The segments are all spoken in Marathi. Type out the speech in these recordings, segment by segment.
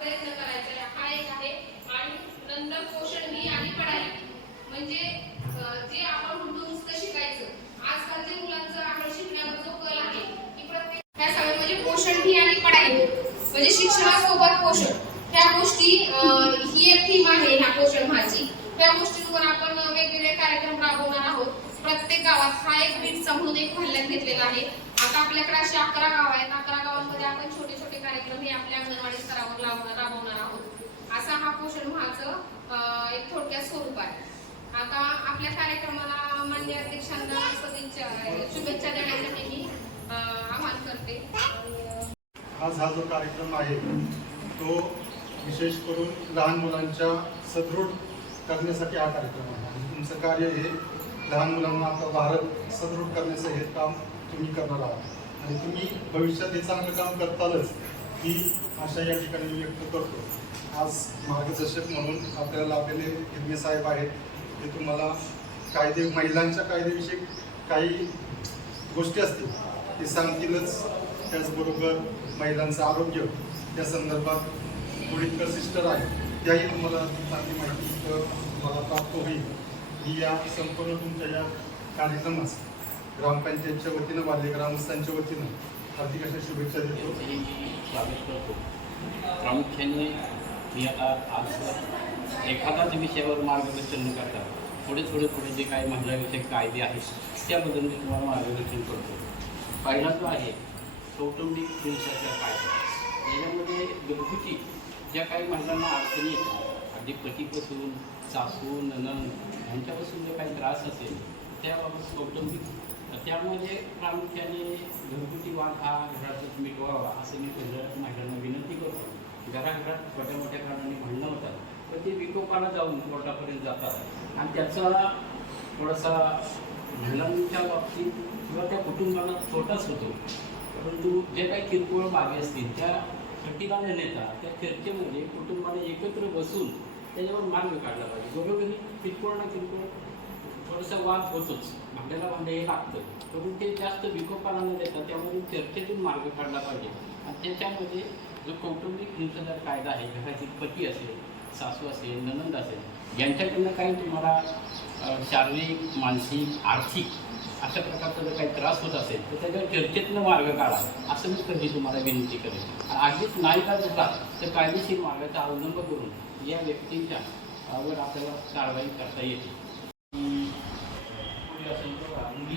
प्रयत्न करायचा. हा एक आहे. आणि नंतर पोषण ही आणि पडायला म्हणजे जे आपण म्हणतो नुसतं शिकायचं. आजकाल जे मुलांचं आहे शिकण्यावर जो कल आहे की प्रत्येक ह्या सगळ्या म्हणजे पोषण ही आणि पढाई. म्हणजे शिक्षणासोबत पोषण. ह्या गोष्टी ही एक थीम आहे ह्या पोषण माझी त्या गोष्टींवर आपण वेगवेगळे कार्यक्रम राबवणार आहोत. प्रत्येक गावात हा एक वीज म्हणून एक हल्ल्यात घेतलेला आहे. आता आपल्याकडे असे अकरा गाव आहेत. अकरा गावांमध्ये आपण छोटे छोटे कार्यक्रम हे आपल्या अंगणवाडी स्तरावर राबवणार आहोत. असा हा पोषण महाचं एक थोडक्यात स्वरूप आहे. आता आपल्या कार्यक्रमाला मान्य अध्यक्षांना सदिच्छा शुभेच्छा देण्यासाठी मी आवाहन करते. आज हा जो कार्यक्रम आहे तो विशेष करून लहान मुलांच्या सदृढ करण्यासाठी हा कार्यक्रम आहे. आणि तुमचं कार्य हे लहान मुलांना आता भारत सदृढ करण्याचं हे काम तुम्ही करणार आहात. आणि तुम्ही भविष्यात हे चांगलं काम करतालच ही आशा या ठिकाणी मी व्यक्त करतो. आज मार्गदर्शक म्हणून आपल्याला लाभलेले हिरमे साहेब आहेत. ते तुम्हाला कायदे महिलांच्या कायद्याविषयी काही गोष्टी असतील ते सांगतीलच. त्याचबरोबर महिलांचं आरोग्य या संदर्भात कुडीकर सिस्टर आहे त्याही तुम्हाला चांगली माहिती तुम्हाला प्राप्त होईल. ही या संपूर्ण तुमच्या या कार्यक्रमास ग्रामपंचायतच्या वतीनं बाल्य ग्रामस्थांच्या वतीनं हार्दिक अशा शुभेच्छा देतो. स्वागत करतो प्रामुख्याने मी आता आज एखादाच विषयावर मार्गदर्शन न करता थोडे थोडे थोडे जे काही महिलाविषयक कायदे आहेत त्याबद्दल मी तुम्हाला मार्गदर्शन करतो. पहिला जो आहे कौटुंबिक हिंसाचार कायदा. याच्यामध्ये घरगुती ज्या काही महिलांना अडचणी येतात अगदी पतीपासून सासू ननंद यांच्यापासून जे काही त्रास असेल त्याबाबत कौटुंबिक तर त्यामध्ये प्रामुख्याने घरगुती वाद हा घरातच मिटवावा असं मी पहिलं महिलांना विनंती करतो. घराघरात छोट्या मोठ्या कारणाने भांडणं होतात तर ते विकोपाला जाऊन कोर्टापर्यंत जातात. आणि त्याचा थोडासा महिलांच्या बाबतीत किंवा त्या कुटुंबाला छोटाच होतो. परंतु जे काही किरकोळ बाबी असतील त्या खट्टीला न नेता त्या चर्चेमध्ये कुटुंबाने एकत्र बसून त्याच्यावर मार्ग काढला पाहिजे. बरोबर किरकोळ ना किरकोळ थोडासा वाद होतोच. आपल्याला भांडे हे लागतं. परंतु ते जास्त विकोपाला देतात देता त्यामधून चर्चेतून मार्ग काढला पाहिजे. आणि त्याच्यामध्ये जो कौटुंबिक हिंसाचार कायदा आहे घराची पती असेल सासू असेल ननंद असेल यांच्याकडनं काही तुम्हाला शारीरिक मानसिक आर्थिक अशा प्रकारचा जर काही त्रास होत असेल तर त्याच्यावर चर्चेतनं मार्ग काढा. असं मी कधी तुम्हाला विनंती करेन. आणि अगदीच नाही का झाला तर कायदेशीर मार्गाचा अवलंब करून या व्यक्तींच्या वर आपल्याला कारवाई करता येते.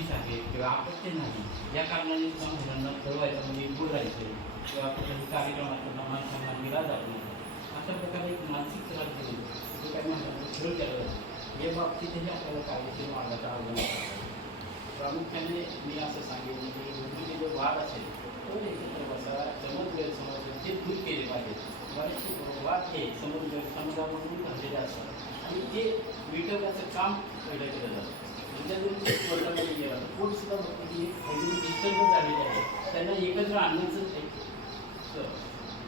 किंवा आहे किंवा आपत्ती नाही. या कारणाने म्हणजे किंवा मुलांना ठरवायचं म्हणजे दूर राहायचं किंवा कुठल्याही कार्यक्रमातून माणसांना मिळा जात नाही अशा प्रकारे एक मानसिक त्रास देऊन जे काही माणसांना खेळ केला जातो या बाबतीतही आपल्याला कायदेशीर मार्गाचा अवलंब प्रामुख्याने मी असं सांगेन की घरगुती जो वाद असेल तो एकत्र बसा समज गैरसमज ते दूर केले पाहिजे. बरेचसे वाद हे समज गैरसमजामधून घडलेले असतात. आणि ते मिटवण्याचं काम पहिलं केलं जातं. म्हणजे गेला तर कोर्ट झालेले आहे त्यांना एकत्र आणण्याचं एक स-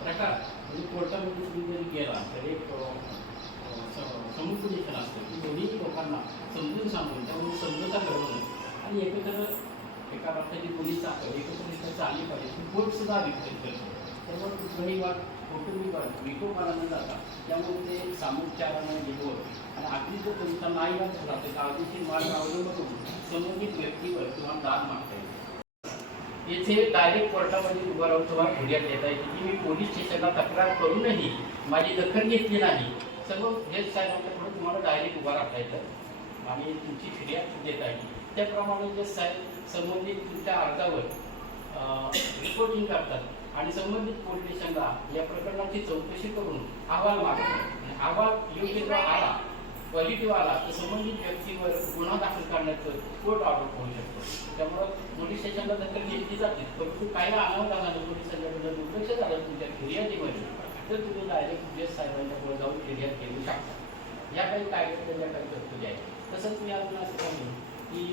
प्रकार म्हणजे कोर्टामध्ये तुम्ही जरी गेला तर एक अं, स- समुपदेशन असतं की दोन्ही लोकांना समजून सांगून त्यामुळे समजता घडवणं आणि एकत्र एका अर्थाची दोन्ही चाकं एकत्र चालली पाहिजे ती कोर्ट सुद्धा विकसित करतो. त्यामुळे कुठलाही वाद कौटुंबिक वाद विकोपाला जाता. त्यामुळे ते सामोपचारानं निभवत आणि अगदी जर तुमचा नाही झाला तर कायदेशीर मार्ग अवलंब करून संबंधित व्यक्तीवर किंवा दान मागता येईल. येथे डायरेक्ट कोर्टामध्ये उभा राहून तुम्हाला फिर्याद देता येते की मी पोलीस स्टेशनला तक्रार करूनही माझी दखल घेतली नाही. सर्व हेच साहेबांच्या पुढे तुम्हाला डायरेक्ट उभा राहता येतं. आणि तुमची फिर्याद देता येईल. त्याप्रमाणे जे साहेब संबंधित तुमच्या अर्जावर रिपोर्टिंग करतात. आणि संबंधित पोलीस स्टेशनला या प्रकरणाची चौकशी करून अहवाल मागतो आणि अहवाल योग्य जर आला पॉझिटिव्ह आला तर संबंधित व्यक्तीवर गुन्हा दाखल करण्याचं कोर्ट ऑर्डर होऊ शकतो. त्यामुळं पोलीस स्टेशनला दखल घेतली जाते परंतु काही अनावत झालं पोलिसांच्याकडे दुर्लक्ष झालं तुमच्या फिर्यादीमध्ये तर तुम्ही डायरेक्ट जज साहेबांच्या पुढे जाऊन फिर्याद घेऊ शकता या काही कायद्यातल्या ज्या काही तरतुदी आहेत. तसंच मी अजून असं सांगेन की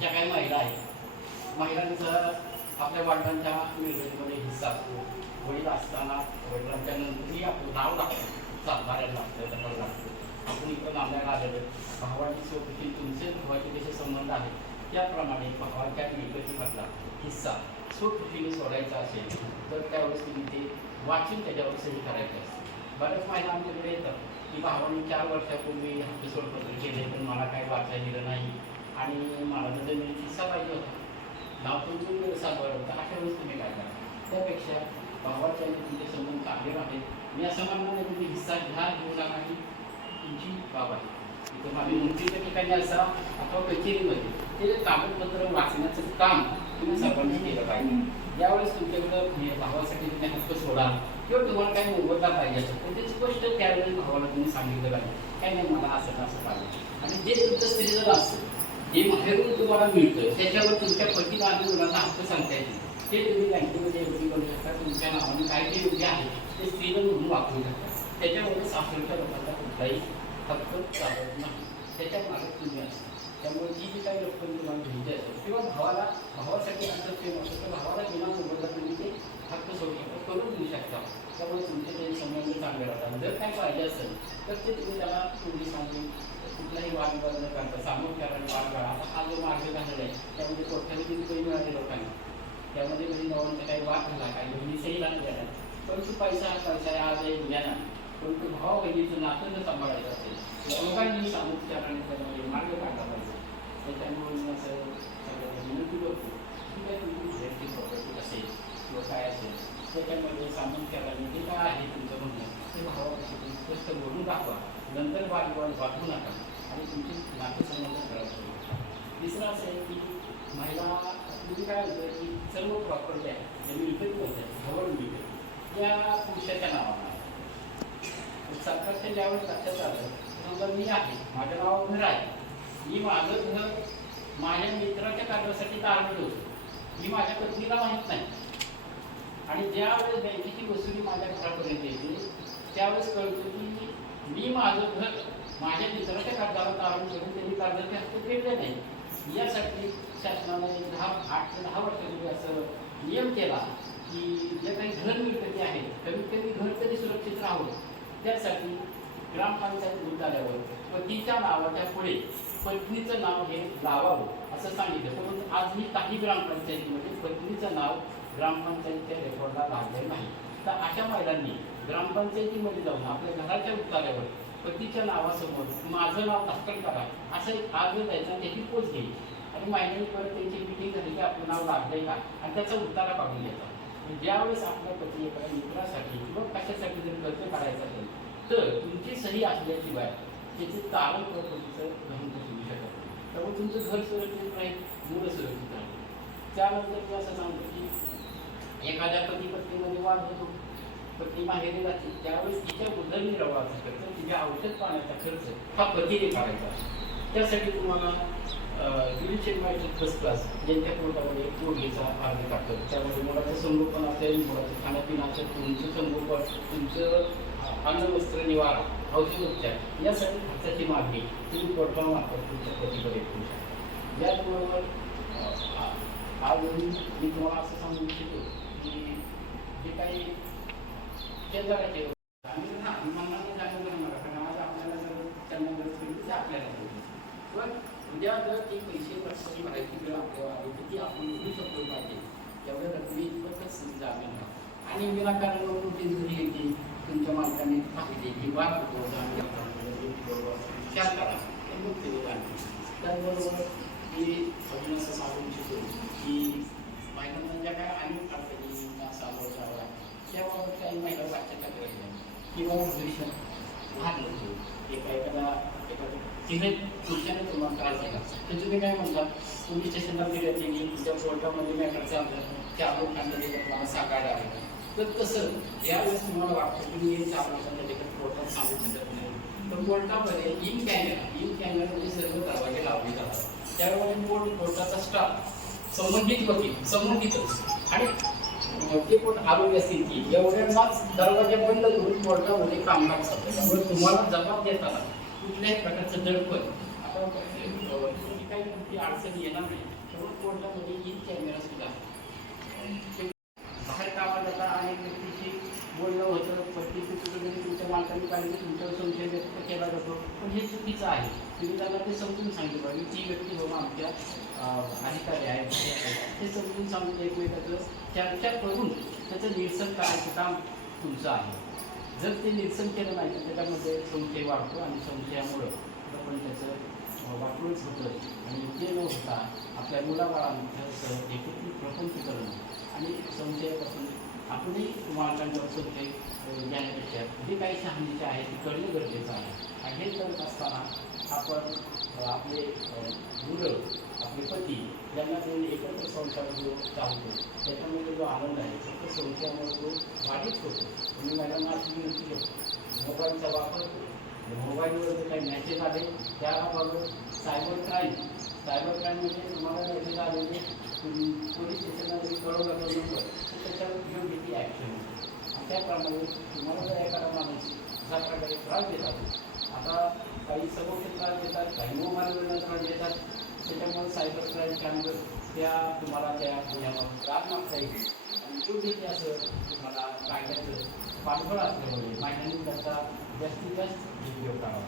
ज्या काही महिला आहेत महिलांचा आपल्या वडिलांच्या मिळकतीमध्ये हिस्सा असतो. वडील असताना वडिलांच्या नंतरही आपलं नाव लागतं. सातबाऱ्याला लागतं दखल लागतं. आपण इकडं नांदायला आलेलं भावाची सोबती तुमचे भावाचे कसे संबंध आहेत त्याप्रमाणे भावाच्या मिळकतीमधला हिस्सा स्वकृतीने सोडायचा असेल तर त्यावेळेस तुम्ही ते वाचून त्याच्यावर सही करायचं असते. बऱ्याच महिला आमच्याकडे येतात की भावाने चार वर्षापूर्वी हक्क सोडपत्र केले पण मला काही वाचायला दिलं नाही. आणि मला तर जमिनीची हिस्सा पाहिजे होता. नाव सांग व्यवसाय होता अशा वेळेस तुम्ही काय करा त्यापेक्षा भावाच्या आणि तुमचे संबंध चांगले राहतील मी असं म्हणणार नाही तुम्ही हिस्सा घ्या घेऊ नका ही तुमची बाब आहे इथं माझी नोकरीच्या ठिकाणी असा अथवा कचेरीमध्ये ते कागदपत्र वाचण्याचं काम तुम्ही सर्वांनी केलं पाहिजे यावेळेस तुमच्याकडं भावासाठी तुम्ही हक्क सोडा किंवा तुम्हाला काही मोबदला पाहिजे असं तर ते स्पष्ट त्यावेळेस भावाला तुम्ही सांगितलं पाहिजे काय नाही मला असं असं पाहिजे आणि जे तुमचं स्त्रीधन असतं जे बाहेरून तुम्हाला मिळतं त्याच्यावर तुमच्या पतीला आणि मुलांना हक्क सांगता येईल ते तुम्ही बँकेमध्ये एवढी करू शकता तुमच्या नावाने काय जे योग्य आहे ते स्त्रीधन म्हणून वापरू शकता. त्याच्यामुळे सासरच्या लोकांचा कुठलाही हक्क चालत नाही. त्याच्यामागे तुम्ही असता. त्यामुळे जी जी काही रक्कम तुम्हाला घ्यायची असेल किंवा भावाला भावासाठी असं प्रेम असेल तर भावाला बिना मोबदला तुम्ही ते हक्क सोडू शकता करून देऊ शकता. त्यामुळे तुमचे ते संबंध चांगले राहतात. जर काही पाहिजे असेल तर ते तुम्ही त्याला तुम्ही सांगून कुठलाही वादविवाद न करता सामोपचाराने वाद काढा असा हा जो मार्ग झालेला आहे त्यामध्ये कोट्याने रुपये मिळाले लोकांना त्यामध्ये म्हणजे भावांचा काही वाद झाला काही बहिणीचाही लागले झाला परंतु पैसा हा पैसा आज आहे उद्या नाही. परंतु भाव बहिणीचं नातं जर सांभाळायचं असेल लोकांनी सामोपचाराने त्यामध्ये मार्ग काढला पाहिजे. त्याच्यामुळे मी असं सगळ्यांना विनंती करतो की काय तुमची वैयक्तिक प्रॉपर्टी असेल किंवा काय असेल त्याच्यामध्ये सामोपचाराने जे काय आहे तुमचं म्हणणं ते भावापाशी स्पष्ट बोलून दाखवा. नंतर वादविवाद वाटू नका. आणि तुमचे नातेसंबंध खराब करू तिसरं असं आहे की महिला म्हणजे काय होतं की सर्व प्रॉपर्टी आहे ज्या मिळकती होत्या जवळ मिळते त्या पुरुषाच्या नावावर आहे सरकारच्या ज्यावेळेस लक्षात आलं समजा मी आहे माझ्या नावावर घर आहे मी माझं घर माझ्या मित्राच्या कार्यासाठी तारलेलं होतं मी माझ्या पत्नीला माहीत नाही आणि ज्यावेळेस बँकेची वसुली माझ्या घरापर्यंत येते त्यावेळेस कळतो की मी माझं घर माझ्या मित्राच्या कर्जाला तारण करून त्यांनी कर्जाचे हप्ते फेडले नाही. यासाठी शासनाने दहा आठ ते दहा वर्षापूर्वी असं नियम केला की जे काही घर मिळकती आहेत कमीत कमी घर तरी सुरक्षित राहावं. त्यासाठी ग्रामपंचायत दूध आल्यावर पतीच्या नावाच्या पुढे पत्नीचं नाव हे लावावं असं सांगितलं. परंतु आजही काही ग्रामपंचायतीमध्ये पत्नीचं नाव ग्रामपंचायतीच्या रेकॉर्डला लावलेलं नाही. तर अशा महिलांनी ग्रामपंचायतीमध्ये जाऊन आपल्या घराच्या उत्तारावर पतीच्या नावासमोर माझं नाव दाखल करा असं एक अर्ज द्यायचा त्याची पोच घ्यायची आणि महिन्यानी परत त्यांची मिटिंग झाली की आपलं नाव लागलंय का? आणि त्याचा उत्तारा काढून घ्यायचा. ज्यावेळेस आपल्या पती एखाद्या मित्रासाठी किंवा कशासाठी जर कर्ज काढायचं असेल तर तुमची सही असल्याशिवाय त्याचे तारण प्रकृतीचं ग्रहण करू शकत नाही. त्यामुळे तुमचं घर सुरक्षित राहील मुलं सुरक्षित राहील. त्यानंतर मी असं सांगतो की एखाद्या पती पत्नीमध्ये वाद होतो. पत्नी माहेरी जाते त्यावेळेस तिच्या उदरनिर्वाहाचा खर्च तिच्या औषध पाण्याचा खर्च हा पतीने करायचा त्यासाठी तुम्हाला दीडशे माहिती फर्स्ट क्लास ज्यांच्या पोटामध्ये पोटलीचा अर्ज टाकतो त्यामध्ये मुलाचं संगोपन असेल मुलाचं खाणंपिणं असेल तुमचं संगोपन तुमचं अन्न वस्त्र निवारा औषधोपचार यासाठी खर्चाची मागणी तुम्ही कोर्टामार्फत तुमच्या पतीकडे करू शकता याचबरोबर आज मी तुम्हाला असं सांगू इच्छितो की जे काही उद्या जर ती पैसे प्रश्नाची माहिती जर आपल्याला आली तर ती आपण मिळू शकतो पाहिजे. तेवढ्या रकमी जामीन आणि विनाकारण मोठी घरी येते तुमच्या मालकाने सांगितले की वाद होतो आणि आपण विचार करा ते मुक्त आहे त्याचबरोबर अजून असं सांगू इच्छितो की महिलांना काय अनेक त्यामुळे काही महिला वाचता करत नाही किंवा भविष्य लहान होतो एका एखादा एखादा तिने पुरुषाने तुम्हाला त्रास झाला तर तुम्ही काय म्हणता पोलीस स्टेशनला गेले की तुमच्या कोर्टामध्ये मॅटर चाललं त्या आपण खांदे तुम्हाला साकार आहे तर तसं यावेळेस तुम्हाला वाटतं की मी चार वर्षांच्या कोर्टात सांगू शकत नाही तर कोर्टामध्ये इन कॅमेरा इन कॅमेरामध्ये सर्व दरवाजे लावले जातात त्यावेळेस कोर्ट कोर्टाचा स्टाफ संबंधित वकील संबंधितच आणि ते पण आरोग्य स्थिती की एवढ्यांनाच दरवाजा बंद करून कोर्टामध्ये कामकाज चालतं त्यामुळे तुम्हाला जबाब देताना कुठल्याही प्रकारचं दडपण आता तुम्ही काही मोठी अडचण येणार नाही. त्यामुळे कोर्टामध्ये इन कॅमेरा सुद्धा. बाहेर कामात जाता अनेक व्यक्तीशी बोलणं होतं. पत्तीची कुठेतरी तुमच्या मालकाने पाहिजे तुमच्यावर संशय व्यक्त केला जातो. पण हे चुकीचं आहे. तुम्ही त्यांना ते समजून सांगितलं. पाहिजे ती व्यक्ती बाबा आमच्या अधिकारी आहेत. हे ते समजून सांगून एकमेकाचं चर्चा करून त्याचं निरसन करायचं काम तुमचं आहे. जर ते निरसन केलं नाही तर त्याच्यामध्ये संशय वाढतो आणि संशयामुळं आपण त्याचं वापरूनच होतं आणि ते न होता आपल्या मुलाबाळांचं एकत्रित प्रपंच करणं आणि संशयापासून आपणही मालकांवर संशय ज्ञानापेक्षा जे काही शहाणीचे आहे ते करणं गरजेचं आहे. आणि हे करत असताना आपण आपले मुलं आपले पती यांना घेऊन एकत्र संसार जो चालतो त्याच्यामध्ये जो आनंद आहे फक्त संशयामुळे तो बाधित होतो. तुम्ही मॅडमना अशी विनंती करतो. मोबाईलचा वापर मोबाईलवर जे काही मॅसेज आले त्याबाबत सायबर क्राईम सायबर क्राईम म्हणजे तुम्हाला मेसेज आले म्हणजे पोलीस स्टेशनला जरी कळवलं नंबर तर त्याच्यावर योग्य ती ॲक्शन होते. आणि त्याप्रमाणे तुम्हाला जर एखादा माणूस अशा प्रकारे त्रास देतात आता काही समोरचे त्रास देतात काही मोबाईलवर त्रास देतात त्याच्यामुळे सायबर क्राईम कॅम्पर त्या तुम्हाला त्या गुन्ह्यावर राग मागता येईल. आणि योग्य ते असं तुम्हाला कायद्याचं पाठबळ असल्यामुळे महिलांनी त्याचा जास्तीत जास्त उपयोग करावा.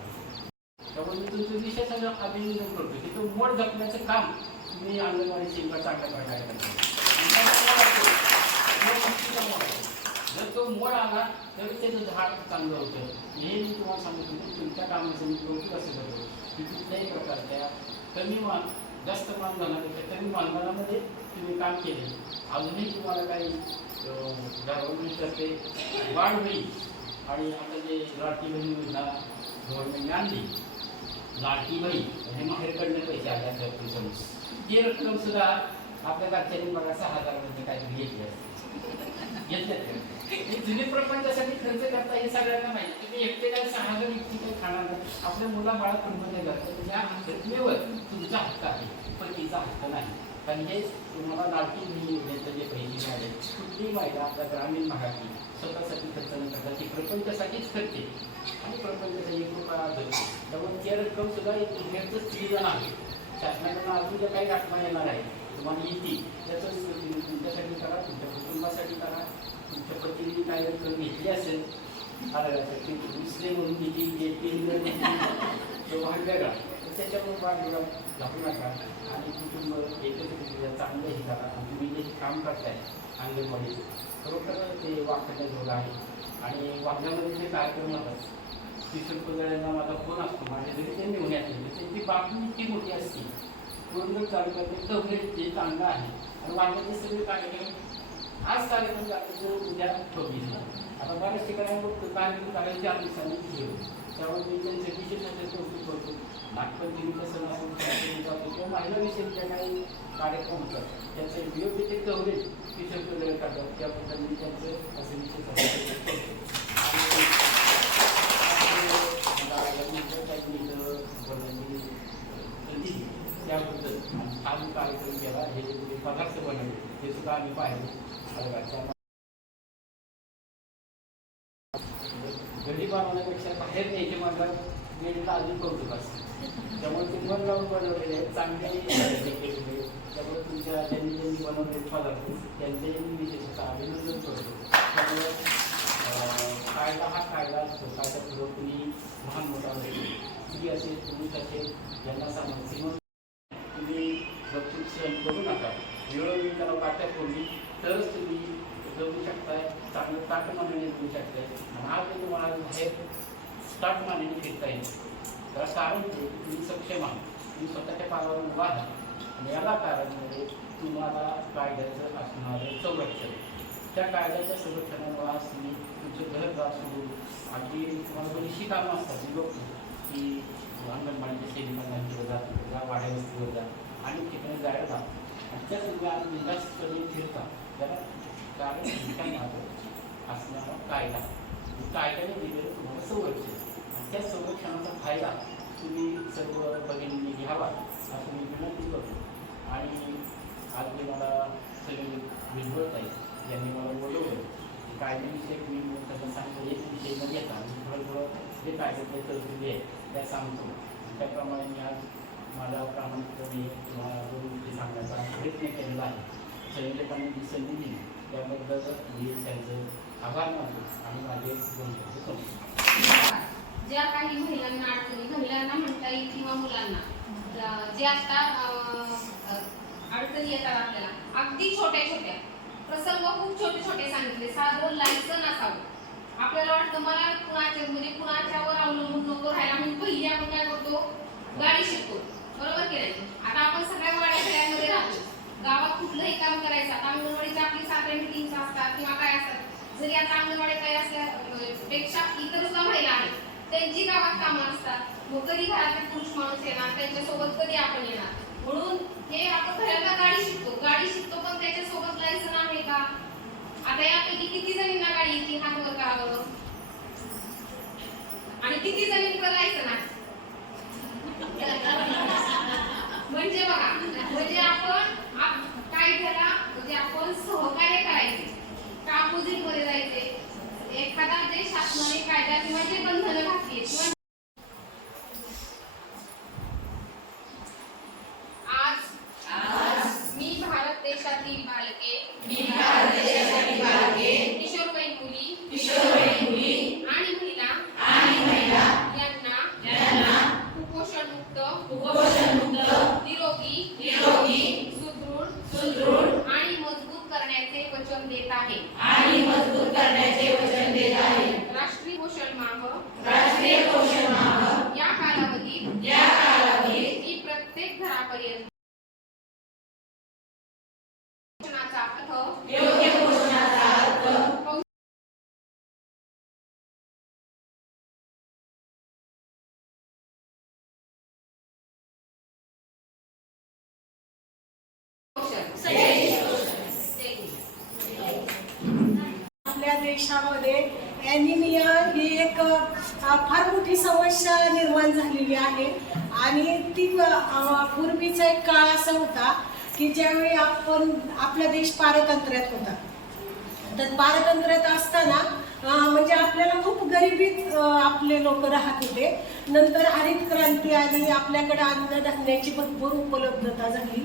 त्यामुळे मी तुमचं विषय सगळं अभिनंदन करतो. की तो मोड जपण्याचं काम तुम्ही अंगणवाडी सेविका चांगल्या प्रकारे करता. जर तो मोड आला तर त्याचं झाड चांगलं होतं. हे मी तुम्हाला सांगतो की तुमच्या कामाचं मी कौतुक असं करतो की कुठल्याही प्रकारच्या कमी मान जास्त मान झाल्यापेक्षा कमी मानधनामध्ये तुम्ही काम केले. अजूनही तुम्हाला काही गव्हर्नमेंट करते वाढ होईल. आणि आता जे लाडकी बहीण योजना गव्हर्नमेंटने आणली लाडकी बहीण हे माहेरकडनं पैसे आले असतात समज ते रक्कम सुद्धा आपल्या घरच्यांनी बघा सहा हजार काहीतरी घेतली असते. घेतल्यात जुने प्रपंचासाठी खर्च करता हे सगळ्यांना माहिती तुम्ही एकटे काय सहा जण इतकी काही खाणार नाही. आपल्या मुला बाळा कुटुंबाने करतो या घटनेवर तुमचा हक्क आहे पतीचा हक्क नाही. म्हणजे तुम्हाला लाडकी बहीण योजनेचं जे पैसे मिळाले कुठलीही महिला आपल्या ग्रामीण भागातली स्वतःसाठी खर्च न करता ती प्रपंचासाठीच करते आणि प्रपंचासाठी एक रुपया धरते त्यामुळे ती रक्कम सुद्धा एक रुपयाचं स्त्रीला आहे शासनाकडून अजून काही घटना येणार आहे. तुम्हाला येते त्याचं तुमच्यासाठी करा तुमच्या कुटुंबासाठी करा. तुमच्या पतीने काही रक्कम घेतली असेल आरोग्यासाठी दुसरे म्हणून किती घेतली तो भाग वेगळा. तर त्याच्यामुळे भाग वेगळा घालू नका. आणि कुटुंब एकत्रित चांगलं हे करा. आणि तुम्ही जे काम करताय अंगणवाडी खरोखर ते वाचण्याजोगं आहे. आणि वाचण्यामध्ये जे कार्यक्रम होतात किशोर पगारांना माझा फोन असतो. माझ्या घरी ते मिळून येते त्यांची बातमी इतकी मोठी असते. पूर्ण तालुक्यातील कव्हरेज जे चांगलं आहे. आणि वाघाचे सगळे कार्यक्रम आज कार्यक्रम करायचं उद्या ठेवली आता बऱ्याच ठिकाणी कार्यक्रम करायचे आम्ही दिवसांनी घेऊ त्यामुळे मी त्यांचे विशेष कौतुक करतो. नागपंचमीचा सण असेल कार्यक्रम किंवा महिला ज्या काही कार्यक्रम होतात त्याचे योग्य ते कव्हरेज किशोर वगैरे करतात. त्याबद्दल मी त्यांचं असे विशेष अभिनंदन करतो. आणि त्याबद्दल आम्ही कार्यक्रम केला. हे जे तुम्ही पदार्थ बनवले. हे सुद्धा आम्ही पाहिले. वर्गाच्या घरी बनवण्यापेक्षा बाहेर न्यायचे म्हणतात वेळेला अजून कौतुक असतं. त्यामुळे ते मन लावून बनवलेले आहेत. चांगले त्यामुळे तुमच्या ज्यांनी ज्यांनी बनवलेले पदार्थ त्यांचेही मी विशेषतः अभिनंदन करतो. त्यामुळे कायदा हा कायदा असतो. कायदा कायद्यापूर्वक तुम्ही लहान मोठा असेल स्त्री असेल पुरुष असेल ज्यांना सामर्थ्य त्यापूर्वी तरच तुम्ही जगू शकताय चांगलं ताट मानाने जगू शकताय. आणि आज तुम्हाला बाहेर ताट मानाने फिरता येईल तर असं ते म्हणजे तुम्ही सक्षम आहात. तुम्ही स्वतःच्या पायावर उभा आहात. आणि याला कारण म्हणजे तुम्हाला कायद्याचं असणारं संरक्षण. त्या कायद्याच्या संरक्षणामुळे आज तुम्ही तुमचं घरदार सोडून अगदी तुम्हाला बरीचशी कामं असतात. जी लोक की अंगणवाडीच्या सेविकांना घेऊन जा तिकडे जा आणि ठिकाणी जायला जा आमच्याच त्या तुम्ही आज बिंदास्तपणे फिरता त्याला कारण तुमच्या मागं असणारा कायदा. कायद्याने दिलेलं तुम्हाला संरक्षण आणि त्या संरक्षणाचा फायदा तुम्ही सर्व भगिनींनी घ्यावा असं मी विनंती करतो. आणि आज मी मला सगळे विजवत आहे ज्यांनी मला बोलवलं की कायद्याविषयी मी त्यांना सांगतो एक विषय न घेता मी थोडं थोडं जे कायद्यातले तरतुदी आहे त्या सांगतो. त्याप्रमाणे मी आज मला प्रामाणिकपणे तुम्हाला दोन गोष्टी सांगण्याचा प्रयत्न केलेला आहे संयोजकांनी जी संधी दिली त्याबद्दल मी त्यांचं आभार मानतो आणि माझे दोन शब्द संपतो ज्या काही महिलांना अडचणी महिलांना म्हणता येईल किंवा मुलांना जे आता अडचणी येतात आपल्याला अगदी छोट्या छोट्या प्रसंग खूप छोटे छोटे सांगितले साधं लायसन असावं आपल्याला वाटतं मला कुणाच्या म्हणजे कुणाच्यावर अवलंबून नको राहायला म्हणून पहिली आपण काय करतो? गाडी शिकतो. बरोबर की नाही आता आपण सगळ्या वाड्या राहतो गावात कुठलंही काम करायचं आता अंगणवाडीच्या आपली साखळी मिटिंग असतात किंवा काय असतात. जरी आता अंगणवाडी काय असल्या पेक्षा इतर सुद्धा महिला आहेत त्यांची गावात कामं असतात. मग कधी घरातले पुरुष माणूस येणार त्यांच्यासोबत कधी आपण येणार? म्हणून हे आपण पहिल्यांदा गाडी शिकतो. गाडी शिकतो पण त्याच्यासोबत लायसन आहे का? आता यापैकी किती जणींना गाडी येते हात वर करावं? आणि किती जणींकडे लायसन आहे? म्हणजे बघा म्हणजे आपण आप- काय त्याला म्हणजे आपण सहकार्य करायचे का ऑपोजिटमध्ये जायचे एखादा जे शासनाने कायदा किंवा जे बंधनं घातली किंवा आज मी भारत देशातील बालके किशोरवयीन मुली आणि महिला यांना कुपोषण मुक्त निरोगी सुदृढ आणि मजबूत करण्याचे वचन देत आहे राष्ट्रीय पोषण माह या कालावधीत मी प्रत्येक घरापर्यंत पोषणाचा अर्थ पोषण आपल्या देशामध्ये ॲनिमिया ही एक फार मोठी समस्या निर्माण झालेली आहे. आणि ती पूर्वीचा एक काळ असा होता की ज्यावेळी आपण आपला देश पारतंत्र्यात होता. तर पारतंत्र्यात असताना म्हणजे आपल्याला खूप गरिबीत आपले लोक राहत होते. नंतर हरित क्रांती आली आपल्याकडे अन्नधान्याची भरपूर उपलब्धता झाली.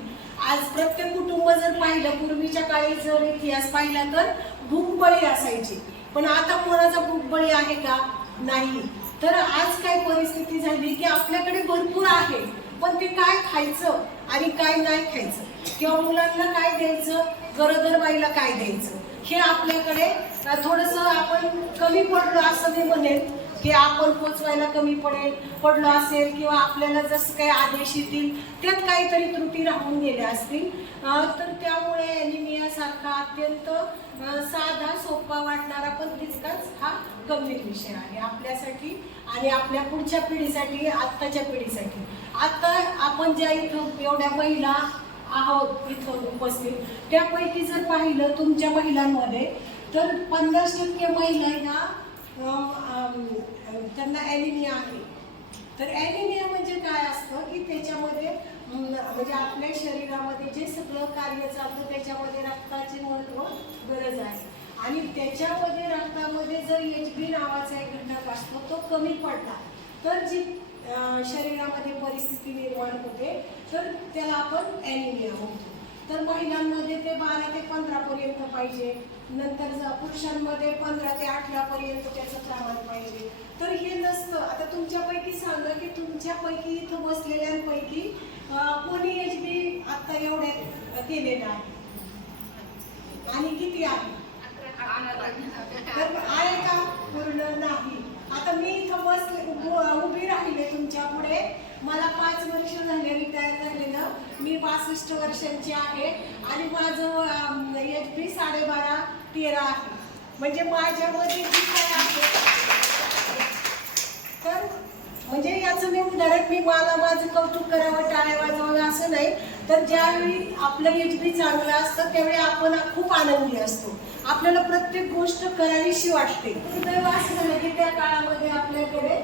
आज प्रत्येक कुटुंब जर पाहिलं पूर्वीच्या काळी जर इतिहास पाहिला तर भूकबळी असायची. पण आता कोणाचा भूकबळी आहे का? नाही. तर आज काय परिस्थिती झाली की आपल्याकडे भरपूर आहे पण ते काय खायचं आणि काय नाही खायचं? किंवा मुलांना काय द्यायचं? गरोदर बाईला काय द्यायचं? हे आपल्याकडे थोडस आपण कमी पडलो असं मी म्हणेन की आपण पोचवायला कमी पडेल पडलो असेल किंवा आपल्याला जसं काही आदेश येतील त्यात काहीतरी त्रुटी राहून गेल्या असतील. तर त्यामुळे ॲनिमियासारखा अत्यंत साधा सोपा वाटणारा पण तितकाच हा गंभीर विषय आहे आपल्यासाठी आणि आपल्या पुढच्या पिढीसाठी आत्ताच्या पिढीसाठी. आता आपण ज्या इथं एवढ्या महिला आहोत इथं उपस्थित. त्यापैकी जर पाहिलं तुमच्या महिलांमध्ये तर पन्नास टक्के महिला ह्या त्यांना ॲनिमिया आहे. तर ॲनिमिया म्हणजे काय असतं की त्याच्यामध्ये म्हणजे आपल्या शरीरामध्ये जे सगळं कार्य चालतं त्याच्यामध्ये रक्ताचे महत्त्व गरज आहे. आणि त्याच्यामध्ये रक्तामध्ये जर एच बी नावाचा एक घटक असतो तो कमी पडला. तर जी शरीरामध्ये परिस्थिती निर्माण होते तर त्याला आपण ॲनिमिया म्हणतो. तर महिलांमध्ये ते बारा ते पंधरा पर्यंत पाहिजे नंतर पुरुषांमध्ये पंधरा ते अठरा पर्यंत त्याचं प्रमाण पाहिजे. तर हे नसतं. आता तुमच्यापैकी सांगा की तुमच्यापैकी इथं बसलेल्यांपैकी कोणी एच बी आता एवढ्यात केलेलं आहे? आणि किती आहे? तर आहे का पूर्ण? नाही. आता मी इथं बसले उभी राहिले तुमच्यापुढे. मला पाच वर्ष झाले रिटायर झालेलं. मी पासष्ट वर्षांची आहे. आणि माझं एच पी साडेबारा तेरा आहे. म्हणजे माझ्यामध्ये जी काय आहे तर म्हणजे याचं मी उदाहरण मी मला माझं कौतुक करावं टाळ्या वाजवावं असं नाही. तर ज्यावेळी आपलं एच बी चांगलं असतं त्यावेळी आपण खूप आनंदी असतो. आपल्याला प्रत्येक गोष्ट करावीशी वाटते. दुर्दैव असं झालं की त्या काळामध्ये आपल्याकडे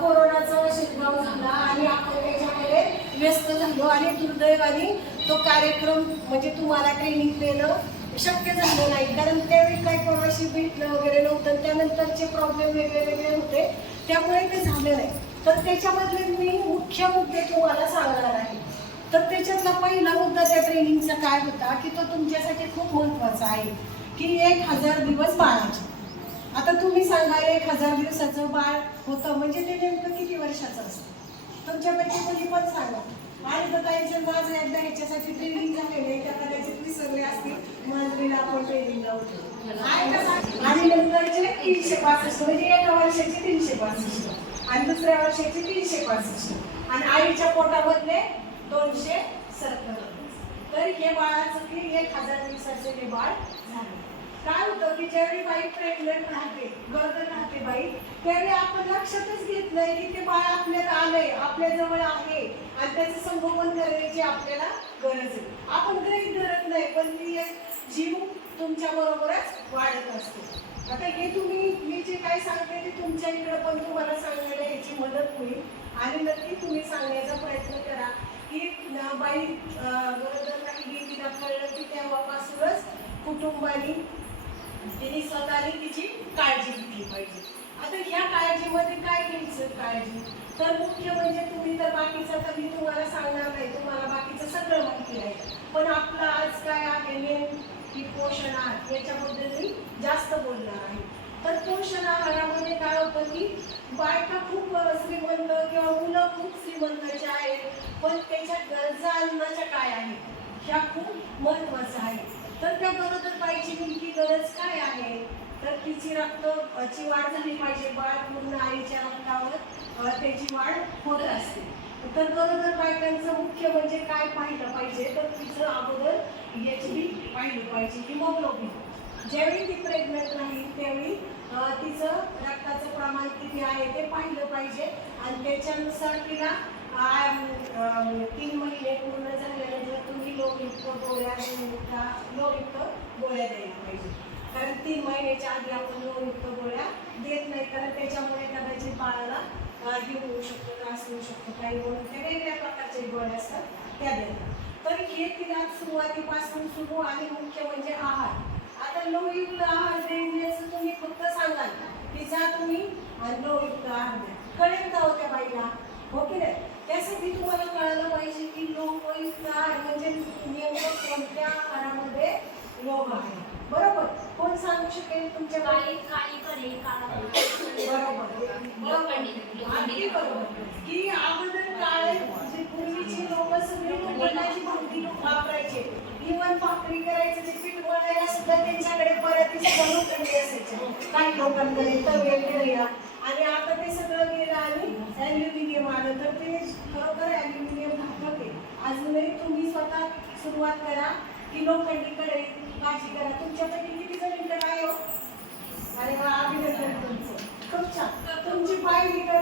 कोरोनाचा शिरगाव झाला आणि आपण त्याच्यामध्ये व्यस्त झालो आणि दुर्दैवाने तो कार्यक्रम म्हणजे तुम्हाला ट्रेनिंग देणं शक्य झालं नाही. कारण त्यावेळी काही कोणाशी भेटलं वगैरे नव्हतं. त्यानंतरचे प्रॉब्लेम वेगळे वेगळे होते. त्यामुळे ते झालं नाही. तर त्याच्यामधले मी मुख्य मुद्दे तुम्हाला सांगणार आहे. तर त्याच्यातला पहिला मुद्दा त्या ट्रेनिंगचा काय होता की तो तुमच्यासाठी खूप महत्त्वाचा आहे. की एक हजार दिवस बाळाचे. आता तुम्ही सांगा एक हजार दिवसाचं बाळ होतं म्हणजे ते नेमकं किती वर्षाचं असतं? तुमच्यापैकी कोणी पण सांगा. आणि तर ताईचं माझं एकदा ह्याच्यासाठी ट्रेनिंग झालेलं आहे त्या कदाचित विसरले असतील? मांजरीला आपण ट्रेनिंग लावतो आणि नंतरचे तीनशे पासष्ट म्हणजे एका वर्षाचे तीनशे पासष्ट. आणि दुसऱ्या वर्षाचे तीनशे पासष्ट. आणि आईच्या पोटामधले दोनशे सत्तर. तर हे बाळाचं की एक हजार दिवसाचे हे बाळ झालं. काय होतं की ज्यावेळी बाई प्रेग्नंट राहते गर्दन राहते बाई. त्यावेळी आपण लक्षातच घेत नाही की ते बाळ आपल्यात आलंय आपल्या जवळ आहे. आणि त्याचं संगोपन करण्याची आपल्याला गरज आहे. आपण ग्रहित धरत नाही पण ती एक जीव तुमच्या बरोबरच वाढत असते. आता हे तुम्ही मी जे काय सांगते ते तुमच्या इकडं पण तुम्हाला सांगायला याची मदत होईल. आणि नक्की तुम्ही सांगण्याचा प्रयत्न करा की बाई गरज गरोदर नाही हे तिला कळलं की तेव्हापासूनच कुटुंबाने तिने स्वतःने तिची काळजी घेतली पाहिजे. आता ह्या काळजीमध्ये काय घ्यायचं काळजी? तर मुख्य म्हणजे तुम्ही तर बाकीचं तर मी तुम्हाला सांगणार नाही तुम्हाला बाकीचं सगळं माहिती आहे. पण आपलं आज काय आहे मेन की पोषण आहार याच्याबद्दल मी जास्त बोलणार आहे. तर पोषण आहारामध्ये काय होतं की बायका खूप श्रीमंत किंवा मुलं खूप श्रीमंताच्या आहेत पण त्याच्या गरजा अन्नाच्या काय आहेत? ह्या खूप महत्त्वाचं आहे तर त्या गरोदर बाईची नेमकी गरज काय आहे? तर तिची रक्त ची वाढ झाली पाहिजे. बाळ पूर्ण आईच्या रक्तावर त्याची वाढ होत असते. तर गरोदर बायकांचं मुख्य म्हणजे काय पाहिलं पाहिजे? तर तिचं अगोदर एच बी पाहिलं पाहिजे हिमोग्लोबिन ज्यावेळी ती प्रेग्नंट राहील त्यावेळी तिचं रक्ताचं प्रमाण किती आहे ते पाहिलं पाहिजे. आणि त्याच्यानुसार तिला तीन महिने पूर्ण झालेलं लोक इतकं गोळ्या का लोक इतकं गोळ्या द्यायला पाहिजे. कारण तीन महिन्याच्या आधी आपण लोकयुक्त गोळ्या देत नाही कारण त्याच्यामुळे कदाचित बाळाला हे होऊ शकतो त्रास होऊ शकतो. काही म्हणून ते वेगवेगळ्या प्रकारचे गोळ्या असतात त्या देतात. तर हे तिला सुरुवातीपासून सुरू आणि मुख्य म्हणजे आहार. आता लोहयुक्त आहार देण्याचं तुम्ही फक्त सांगाल की जा तुम्ही आणि लोहयुक्त आहार द्या. कळेल का होत्या बाईला? हो की नाही? त्यासाठी तुम्हाला कळायला पाहिजे की लोहयुक्त आहार म्हणजे नेमकं कोणत्या आहारामध्ये लोह आहे बरोबर सांगू शकेल तुमच्या बाई काळी काळी कढई काळा बरोबर. अगदी बरोबर. की अगोदर काळे जे पूर्वीची लोक सगळी लोकांची भाकरी वापरायचे. इवन भाकरी करायचं जे पीठ बनायला सुद्धा त्यांच्याकडे परातीचे बनवून असायचे. काही लोकांकडे तवे करूया आणि आता ते सगळं गेलं आणि ॲल्युमिनियम आलं. तर ते खरोखर ॲल्युमिनियम घातक आहे. अजूनही तुम्ही स्वतः सुरुवात करा की लोखंडी काळजी करा तुमच्यापैकी किती जणींकडे आहे हो? अरे वा अभिनंदन तुमचं खूप छान तुमची पाहिली तर